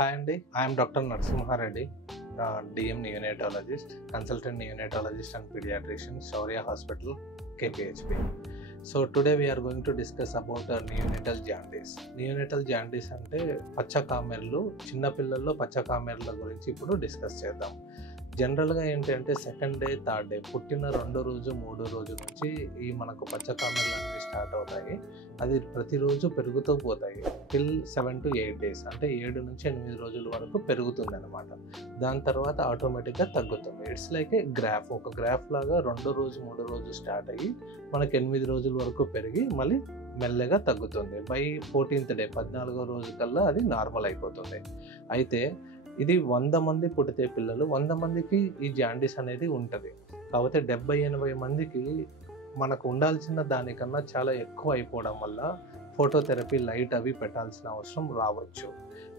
Hi అండి, I'm doctor Narasimha Reddy, DM neonatologist, consultant neonatologist and paediatrician, Shaurya hospital, KPHP. So today we are going to discuss about neonatal jaundice. Neonatal jaundice అంటే పచ్చ కామెర్లు, చిన్న పిల్లల్లో పచ్చ కామెర్ల గురించి ఇప్పుడు డిస్కస్ చేద్దాం. జనరల్గా ఏంటంటే సెకండ్ డే, థర్డ్ డే, పుట్టిన 2 రోజు 3 రోజు నుంచి ఈ మనకు పచ్చ కామెర్లు అనేవి స్టార్ట్ అవుతాయి. అది ప్రతిరోజు పెరుగుతూ పోతాయి టిల్ 7 to 8 days, అంటే 7 నుంచి 8 రోజుల వరకు పెరుగుతుంది అనమాట. దాని తర్వాత ఆటోమేటిక్గా తగ్గుతుంది. ఇట్స్ లైక్ ఏ గ్రాఫ్, ఒక గ్రాఫ్ లాగా 2 రోజు 3 రోజు స్టార్ట్ అయ్యి మనకి 8 రోజుల వరకు పెరిగి మళ్ళీ మెల్లగా తగ్గుతుంది. బై 14th డే, 14వ రోజు కల్లా అది నార్మల్ అయిపోతుంది. అయితే ఇది 100 మంది పుట్టితే పిల్లలు, 100 మందికి ఈ జాండీస్ అనేది ఉంటుంది. కాకపోతే 70-80 మందికి మనకు ఉండాల్సిన దానికన్నా చాలా ఎక్కువ అయిపోవడం వల్ల ఫోటోథెరపీ, లైట్ అవి పెట్టాల్సిన అవసరం రావచ్చు.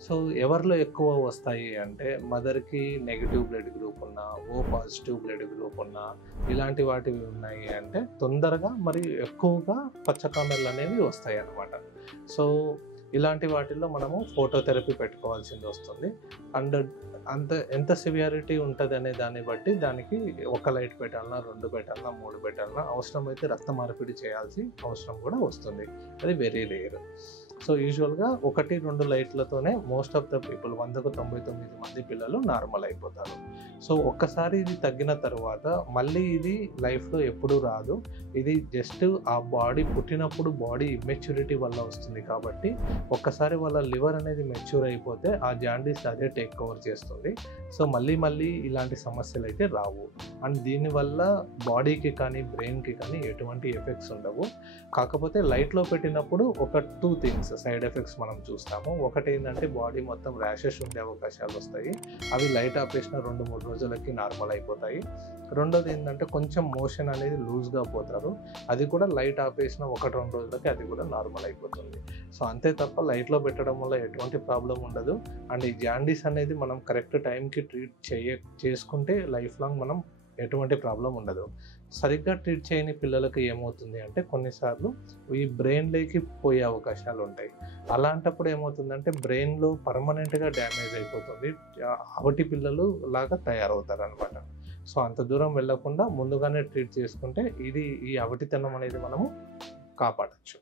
సో ఎవరిలో ఎక్కువ వస్తాయి అంటే మదర్కి నెగిటివ్ బ్లడ్ గ్రూప్ ఉన్నా, ఓ పాజిటివ్ బ్లడ్ గ్రూప్ ఉన్నా, ఇలాంటి వాటివి ఉన్నాయి అంటే తొందరగా మరియు ఎక్కువగా పచ్చకామెర్లు అనేవి వస్తాయి అన్నమాట. సో ఇలాంటి వాటిల్లో మనము ఫోటోథెరపీ పెట్టుకోవాల్సింది వస్తుంది. అండ్ ఎంత సివియారిటీ ఉంటుంది అనే దాన్ని బట్టి దానికి 1 లైట్ పెట్టాలన్నా, 2 పెట్టాలన్నా, 3 పెట్టాలన్నా, అవసరమైతే రక్త మార్పిడి చేయాల్సి అవసరం కూడా వస్తుంది. అది వెరీ రేర్. సో యూజువల్గా 1-2 లైట్లతోనే మోస్ట్ ఆఫ్ ద పీపుల్, 100కు 99 మంది పిల్లలు నార్మల్ అయిపోతారు. సో ఒక్కసారి ఇది తగ్గిన తర్వాత మళ్ళీ ఇది లైఫ్లో ఎప్పుడూ రాదు. ఇది జస్ట్ ఆ బాడీ పుట్టినప్పుడు బాడీ ఇమ్మెచ్యూరిటీ వల్ల వస్తుంది. కాబట్టి ఒక్కసారి వాళ్ళ లివర్ అనేది మెచ్యూర్ అయిపోతే ఆ జాండీస్ అదే టేక్ ఓవర్ చేస్తుంది. సో మళ్ళీ ఇలాంటి సమస్యలు అయితే రావు. అండ్ దీనివల్ల బాడీకి కానీ బ్రెయిన్కి కానీ ఎటువంటి ఎఫెక్ట్స్ ఉండవు. కాకపోతే లైట్లో పెట్టినప్పుడు ఒక 2 థింగ్స్ సైడ్ ఎఫెక్ట్స్ మనం చూస్తాము. ఒకటి ఏంటంటే బాడీ మొత్తం ర్యాషెస్ ఉండే అవకాశాలు వస్తాయి. అవి లైట్ ఆపేసిన 2-3 రోజులకి నార్మల్ అయిపోతాయి. రెండోది ఏంటంటే కొంచెం మోషన్ అనేది లూజ్గా పోతారు. అది కూడా లైట్ ఆపేసిన 1-2 రోజులకి అది కూడా నార్మల్ అయిపోతుంది. సో అంతే తప్ప లైట్లో పెట్టడం వల్ల ఎటువంటి ప్రాబ్లం ఉండదు. అండ్ ఈ జాండీస్ అనేది మనం కరెక్ట్ టైంకి ట్రీట్ చేసుకుంటే లైఫ్ లాంగ్ మనం ఎటువంటి ప్రాబ్లం ఉండదు. సరిగ్గా ట్రీట్ చేయని పిల్లలకి ఏమవుతుంది అంటే కొన్నిసార్లు ఈ బ్రెయిన్లోకి పోయే అవకాశాలు ఉంటాయి. అలాంటప్పుడు ఏమవుతుందంటే బ్రెయిన్లో పర్మనెంట్గా డ్యామేజ్ అయిపోతుంది. అవటి పిల్లలు లాగా తయారవుతారు అనమాట. సో అంత దూరం వెళ్ళకుండా ముందుగానే ట్రీట్ చేసుకుంటే ఈ అవటితనం అనేది మనము కాపాడచ్చు.